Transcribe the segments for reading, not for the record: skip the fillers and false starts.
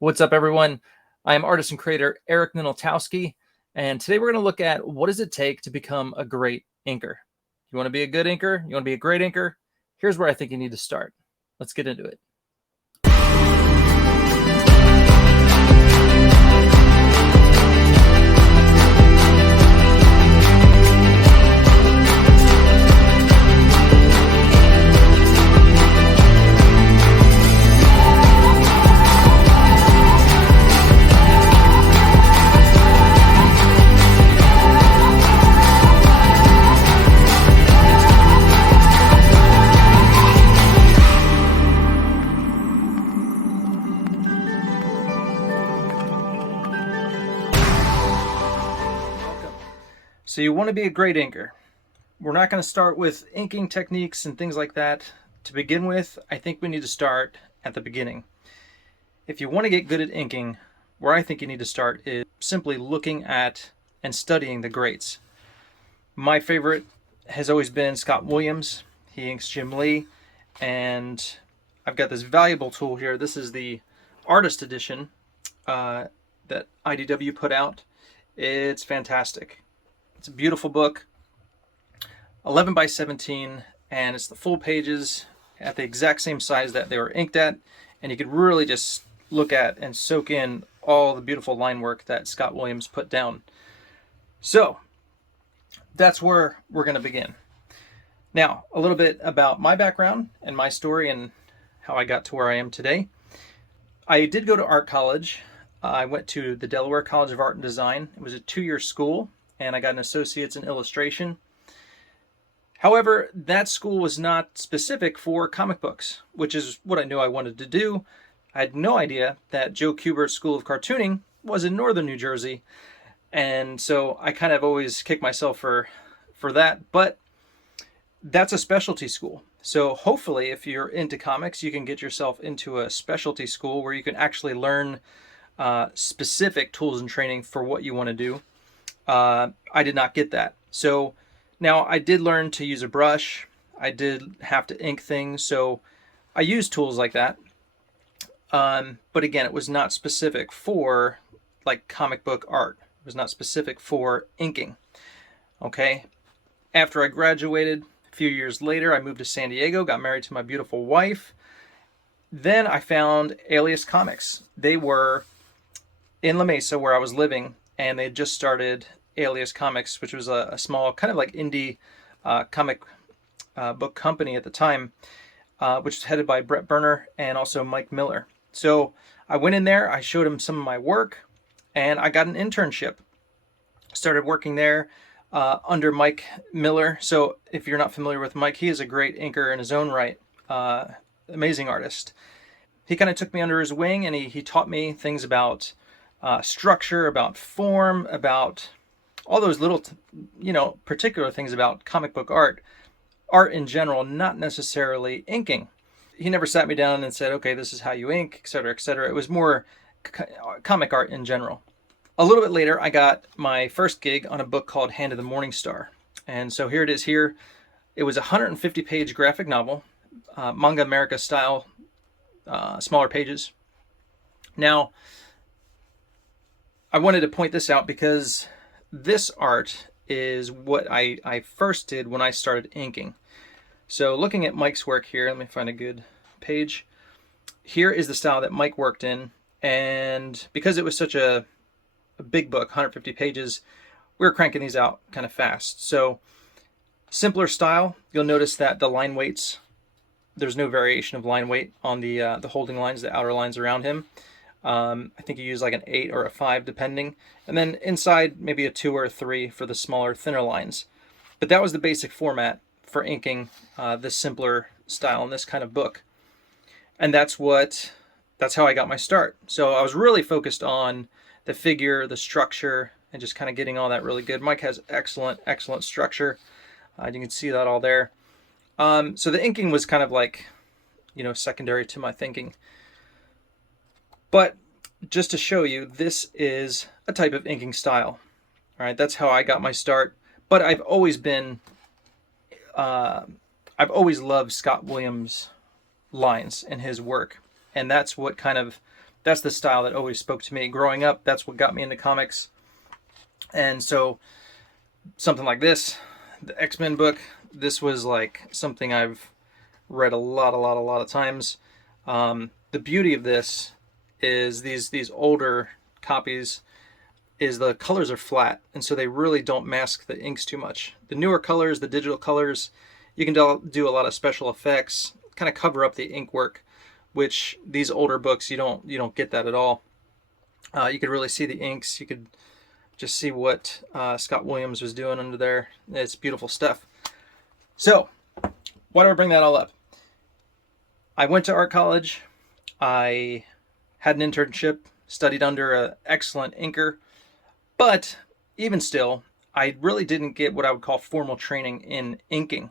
What's up, everyone? I am artist and creator Eric Ninoltowski, and today we're going to look at what does it take to become a great inker. You want to be a good inker? You want to be a great inker? Here's where I think you need to start. Let's get into it. So you want to be a great inker. We're not going to start with inking techniques and things like that. To begin with, I think we need to start at the beginning. If you want to get good at inking, where I think you need to start is simply looking at and studying the greats. My favorite has always been Scott Williams. He inks Jim Lee, and I've got this valuable tool here. This is the artist edition that IDW put out. It's fantastic. It's a beautiful book, 11 by 17, and it's the full pages at the exact same size that they were inked at, and you could really just look at and soak in all the beautiful line work that Scott Williams put down. So that's where we're going to begin. Now, a little bit about my background and my story and how I got to where I am today. I did go to art college. I went to the Delaware College of Art and Design. It was a 2-year school, and I got an associate's in illustration. However, that school was not specific for comic books, which is what I knew I wanted to do. I had no idea that Joe Kubert's School of Cartooning was in northern New Jersey, and so I kind of always kick myself for that, but that's a specialty school. So hopefully, if you're into comics, you can get yourself into a specialty school where you can actually learn specific tools and training for what you want to do. I did not get that. So now I did learn to use a brush. I did have to ink things. So I used tools like that. But again, it was not specific for like comic book art. It was not specific for inking. Okay. After I graduated, a few years later, I moved to San Diego, got married to my beautiful wife. Then I found Alias Comics. They were in La Mesa where I was living, and they had just started Alias Comics, which was a small kind of like indie comic book company at the time, which was headed by Brett Berner and also Mike Miller. So I went in there, I showed him some of my work, and I got an internship. Started working there under Mike Miller. So if you're not familiar with Mike, he is a great inker in his own right, amazing artist. He kind of took me under his wing, and he taught me things about structure, about form, about all those little, particular things about comic book art in general, not necessarily inking. He never sat me down and said, okay, this is how you ink, etc., etc. It was more comic art in general. A little bit later, I got my first gig on a book called Hand of the Morning Star. And so here it is here. It was a 150-page graphic novel, Manga America style, smaller pages. Now, I wanted to point this out because this art is what I first did when I started inking. So looking at Mike's work here, let me find a good page. Here is the style that Mike worked in, and because it was such a big book, 150 pages, we were cranking these out kind of fast. So simpler style, you'll notice that the line weights, there's no variation of line weight on the holding lines, the outer lines around him. I think you use like an 8 or a 5 depending, and then inside maybe a 2 or a 3 for the smaller, thinner lines. But that was the basic format for inking this simpler style in this kind of book, and that's how I got my start. So I was really focused on the figure, the structure, and just kind of getting all that really good. Mike has excellent structure. You can see that all there. So the inking was kind of like, secondary to my thinking. But just to show you, this is a type of inking style. All right, that's how I got my start. But I've always loved Scott Williams' lines and his work, and that's that's the style that always spoke to me. Growing up, that's what got me into comics. And so something like this, the X-Men book, this was like something I've read a lot of times. The beauty of this is these older copies is the colors are flat, and so they really don't mask the inks too much. The newer colors, the digital colors, you can do a lot of special effects, kind of cover up the ink work, which these older books you don't get that at all. You could really see the inks. You could just see what Scott Williams was doing under there. It's beautiful stuff. So, why do I bring that all up? I went to art college. I had an internship, studied under an excellent inker, but even still, I really didn't get what I would call formal training in inking.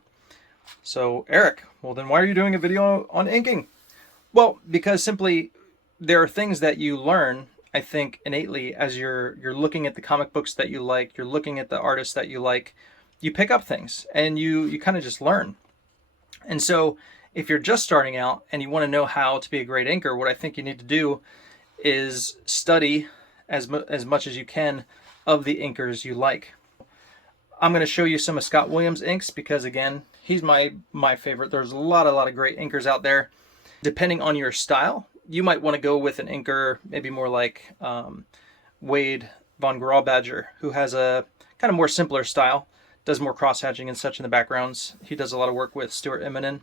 So, Eric, well then why are you doing a video on inking? Well, because simply there are things that you learn, I think, innately as you're looking at the comic books that you like, you're looking at the artists that you like, you pick up things and you kind of just learn. And so if you're just starting out and you want to know how to be a great inker, what I think you need to do is study as much as you can of the inkers you like. I'm going to show you some of Scott Williams' inks because, again, he's my favorite. There's a lot of great inkers out there. Depending on your style, you might want to go with an inker, maybe more like Wade von Grawbadger, who has a kind of more simpler style, does more cross-hatching and such in the backgrounds. He does a lot of work with Stuart Immonen.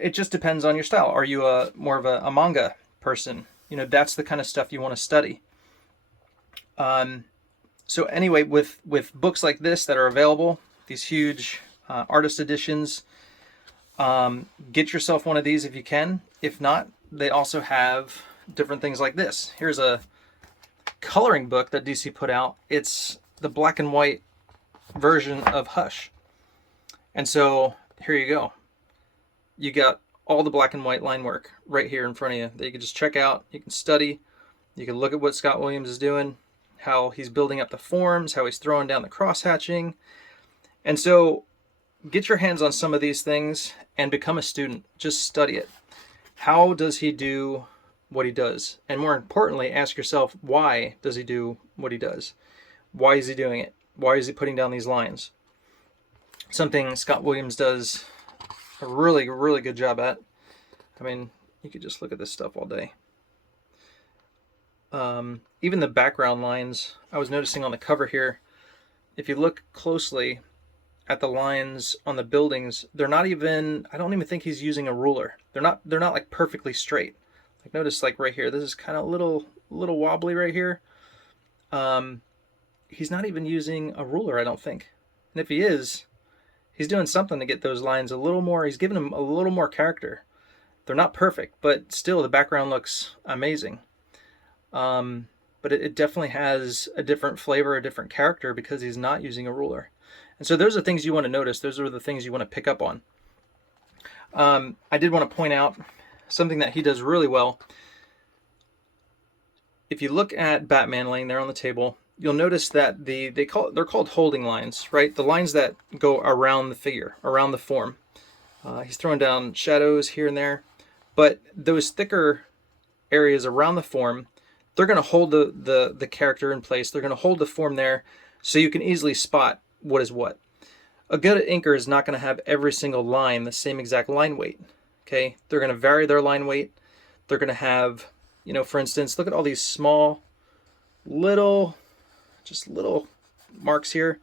It just depends on your style. Are you more of a manga person? You know, that's the kind of stuff you want to study. So anyway, with books like this that are available, these huge artist editions, get yourself one of these if you can. If not, they also have different things like this. Here's a coloring book that DC put out. It's the black and white version of Hush. And so here you go. You got all the black and white line work right here in front of you that you can just check out. You can study. You can look at what Scott Williams is doing, how he's building up the forms, how he's throwing down the cross-hatching. And so get your hands on some of these things and become a student. Just study it. How does he do what he does? And more importantly, ask yourself, why does he do what he does? Why is he doing it? Why is he putting down these lines? Something Scott Williams does a really good job at. I mean, you could just look at this stuff all day. Even the background lines, I was noticing on the cover here, if you look closely at the lines on the buildings, they're not even, I don't even think he's using a ruler. They're not like perfectly straight. Like notice like right here, this is kind of a little wobbly right here. He's not even using a ruler, I don't think. And if he is, he's doing something to get those lines a little more, he's giving them a little more character. They're not perfect, but still the background looks amazing. But it definitely has a different flavor, a different character because he's not using a ruler. And so those are things you want to notice. Those are the things you want to pick up on. I did want to point out something that he does really well. If you look at Batman laying there on the table, you'll notice that they're called holding lines, right? The lines that go around the figure, around the form. He's throwing down shadows here and there, but those thicker areas around the form, they're going to hold the character in place. They're going to hold the form there so you can easily spot what is what. A good inker is not going to have every single line the same exact line weight. Okay, they're going to vary their line weight. They're going to have, you know, for instance, look at all these small, little marks here.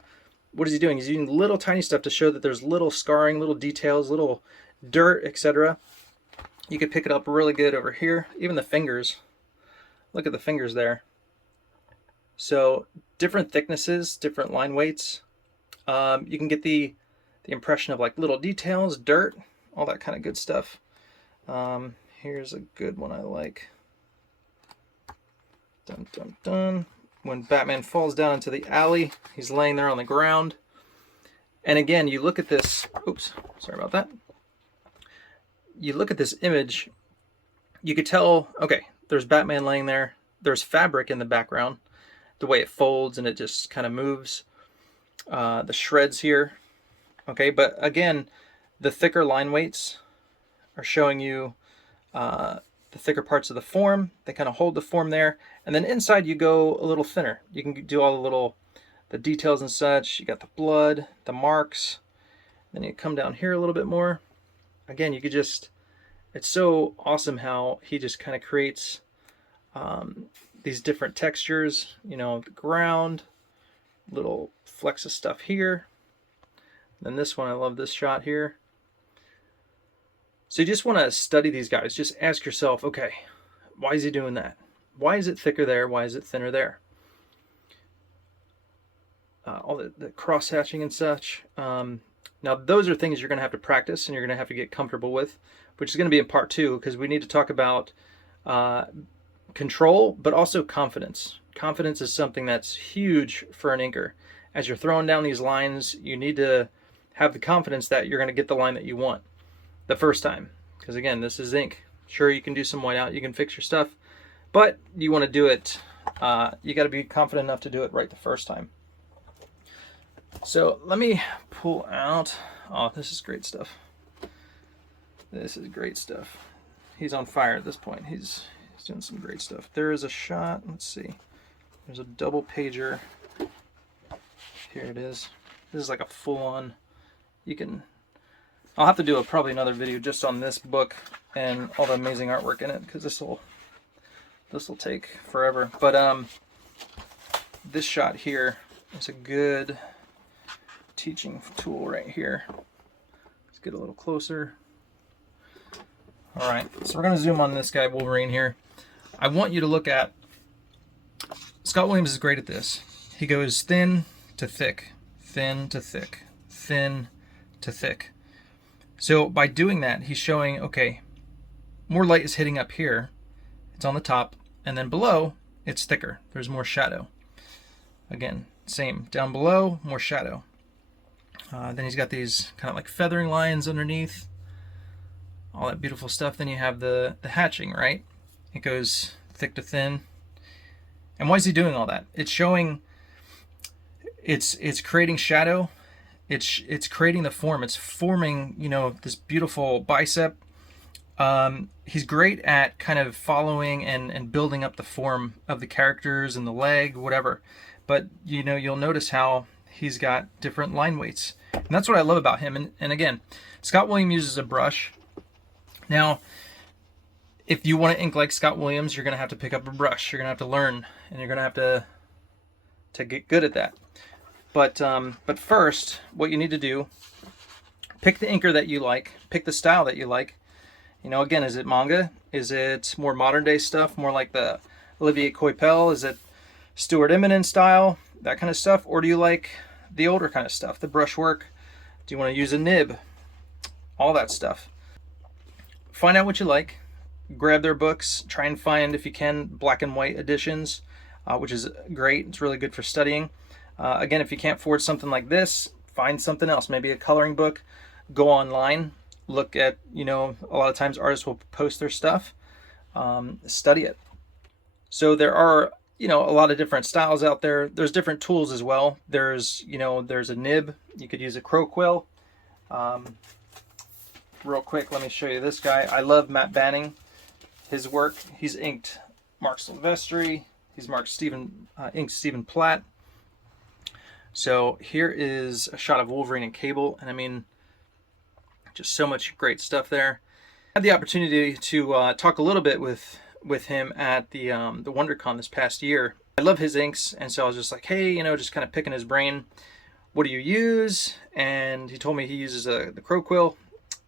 What is he doing? He's using little tiny stuff to show that there's little scarring, little details, little dirt, etc. You could pick it up really good over here. Even the fingers. Look at the fingers there. So different thicknesses, different line weights. You can get the impression of like little details, dirt, all that kind of good stuff. Here's a good one I like. Dun, dun, dun. When Batman falls down into the alley, he's laying there on the ground. And again, you look at this, oops, sorry about that. You look at this image, you could tell, okay, there's Batman laying there. There's fabric in the background, the way it folds and it just kind of moves. The shreds here, okay, but again, the thicker line weights are showing you the thicker parts of the form. They kind of hold the form there. And then inside you go a little thinner. You can do all the details and such. You got the blood, the marks. Then you come down here a little bit more. Again, you could just, it's so awesome how he just kind of creates these different textures, you know, the ground, little flecks of stuff here. Then this one, I love this shot here. So you just want to study these guys. Just ask yourself, okay, why is he doing that? Why is it thicker there? Why is it thinner there? All the cross-hatching and such. Now, those are things you're going to have to practice and you're going to have to get comfortable with, which is going to be in part 2, because we need to talk about control, but also confidence. Confidence is something that's huge for an inker. As you're throwing down these lines, you need to have the confidence that you're going to get the line that you want the first time. Because again, this is ink. Sure, you can do some whiteout, you can fix your stuff, but you want to do it, you got to be confident enough to do it right the first time. So let me pull out, oh, this is great stuff. This is great stuff. He's on fire at this point. He's doing some great stuff. There is a shot, let's see. There's a double pager. Here it is. This is like a full-on, you can, I'll have to do probably another video just on this book and all the amazing artwork in it, because this will take forever. But this shot here is a good teaching tool right here. Let's get a little closer. All right, so we're going to zoom on this guy, Wolverine here. I want you to look at, Scott Williams is great at this. He goes thin to thick, thin to thick, thin to thick. So by doing that, he's showing, okay, more light is hitting up here. It's on the top, and then below, it's thicker. There's more shadow. Again, same. Down below, more shadow. Then he's got these kind of like feathering lines underneath. All that beautiful stuff. Then you have the hatching, right? It goes thick to thin. And why is he doing all that? It's showing, it's creating shadow. It's creating the form. It's forming, you know, this beautiful bicep. He's great at kind of following and building up the form of the characters and the leg, whatever. But, you know, you'll notice how he's got different line weights. And that's what I love about him. And again, Scott Williams uses a brush. Now, if you want to ink like Scott Williams, you're going to have to pick up a brush. You're going to have to learn, and you're going to have to get good at that. But first, what you need to do, pick the inker that you like, pick the style that you like. You know, again, is it manga? Is it more modern day stuff, more like the Olivier Coipel? Is it Stuart Eminem style, that kind of stuff? Or do you like the older kind of stuff, the brushwork? Do you want to use a nib? All that stuff. Find out what you like. Grab their books. Try and find, if you can, black and white editions, which is great. It's really good for studying. Again, if you can't afford something like this, find something else. Maybe a coloring book. Go online. Look at, you know, a lot of times artists will post their stuff. Study it. So there are, you know, a lot of different styles out there. There's different tools as well. There's, you know, there's a nib. You could use a crow quill. Real quick, let me show you this guy. I love Matt Banning. His work, he's inked Mark Silvestri. He's inked Stephen Platt. So here is a shot of Wolverine and Cable, and I mean, just so much great stuff there. I had the opportunity to talk a little bit with him at the WonderCon this past year. I love his inks, and so I was just like, hey, you know, just kind of picking his brain. What do you use? And he told me he uses the crow quill,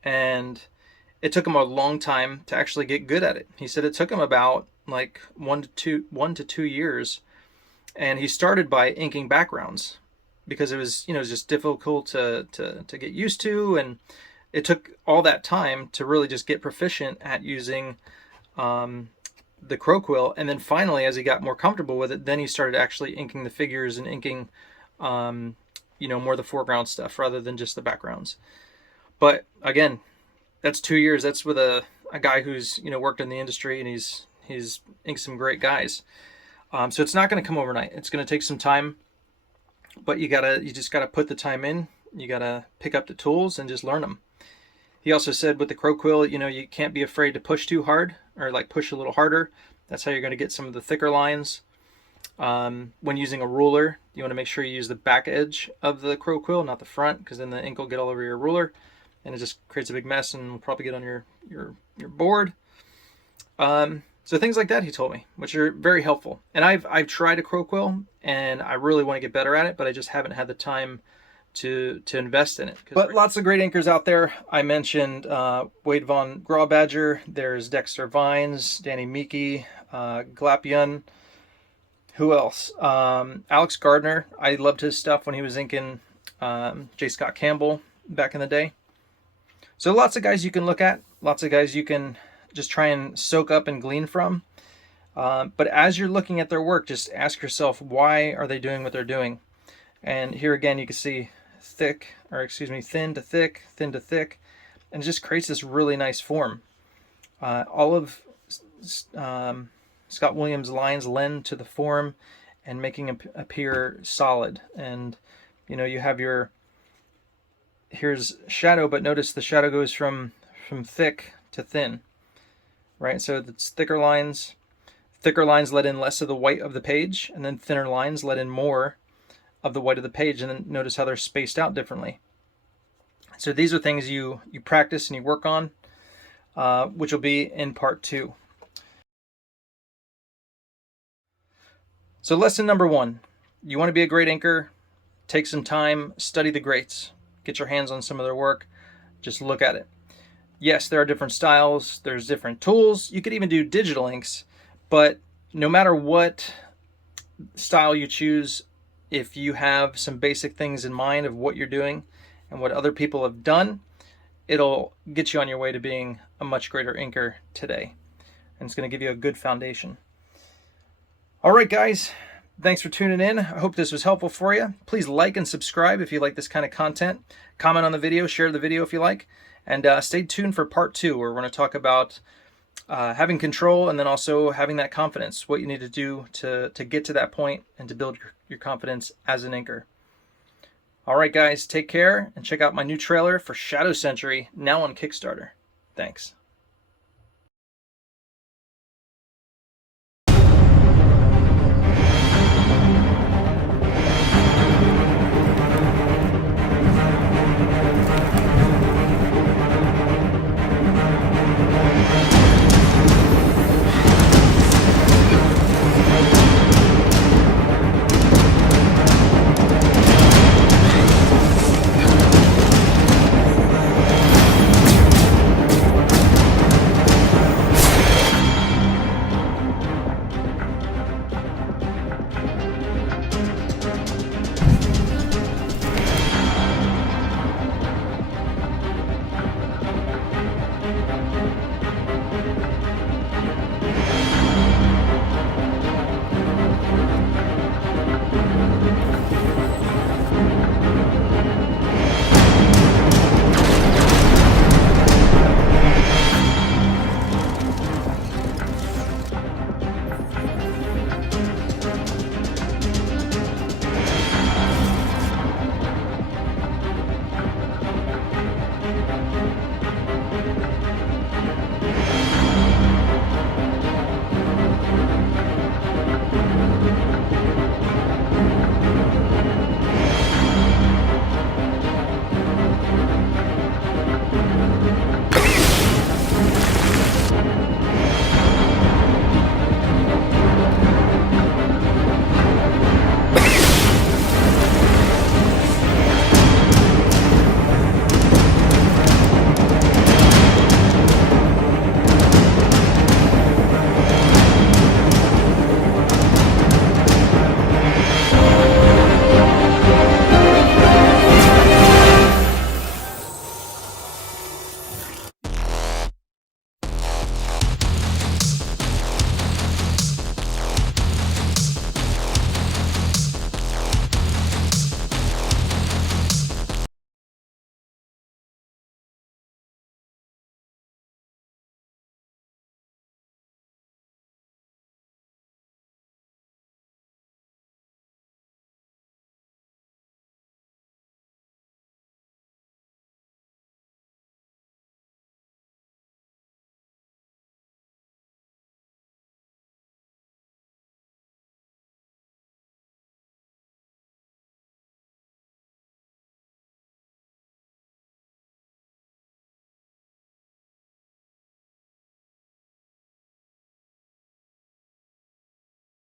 and it took him a long time to actually get good at it. He said it took him about like 1 to 2 years, and he started by inking backgrounds because it was, you know, just difficult to get used to, and it took all that time to really just get proficient at using the crow quill. And then finally, as he got more comfortable with it, then he started actually inking the figures and inking you know, more of the foreground stuff rather than just the backgrounds. But again, that's 2 years. That's with a guy who's, you know, worked in the industry, and he's inked some great guys. So it's not going to come overnight. It's going to take some time, but you just gotta put the time in. You gotta pick up the tools and just learn them. He also said with the crow quill, you know, you can't be afraid to push too hard or like push a little harder. That's how you're going to get some of the thicker lines. When using a ruler, you want to make sure you use the back edge of the crow quill, not the front, because then the ink will get all over your ruler and it just creates a big mess and will probably get on your board. So things like that he told me, which are very helpful. And I've tried a crow quill and I really want to get better at it, but I just haven't had the time to invest in it. But lots of great inkers out there. I mentioned Wade von Grawbadger. There's Dexter Vines, Danny Meeke, Glapion. Who else? Alex Gardner. I loved his stuff when he was inking J. Scott Campbell back in the day. So lots of guys you can look at. Lots of guys you can just try and soak up and glean from. But as you're looking at their work, just ask yourself, why are they doing what they're doing? And here again, you can see thin to thick, thin to thick, and it just creates this really nice form. All of Scott Williams' lines lend to the form and making it appear solid. And you know, you have here's shadow, but notice the shadow goes from thick to thin, right? So it's thicker lines let in less of the white of the page, and then thinner lines let in more of the white of the page, and then notice how they're spaced out differently. So these are things you practice and you work on, which will be in part 2. So lesson number 1, you want to be a great inker, take some time, study the greats, get your hands on some of their work, just look at it. Yes, there are different styles, there's different tools, you could even do digital inks, but no matter what style you choose, if you have some basic things in mind of what you're doing and what other people have done, it'll get you on your way to being a much greater inker today. And it's going to give you a good foundation. All right, guys, thanks for tuning in. I hope this was helpful for you. Please like and subscribe if you like this kind of content. Comment on the video, share the video if you like, and stay tuned for part 2, where we're going to talk about having control and then also having that confidence, what you need to do to get to that point and to build your confidence as an inker. All right, guys, take care and check out my new trailer for Shadow Sentry, now on Kickstarter. Thanks.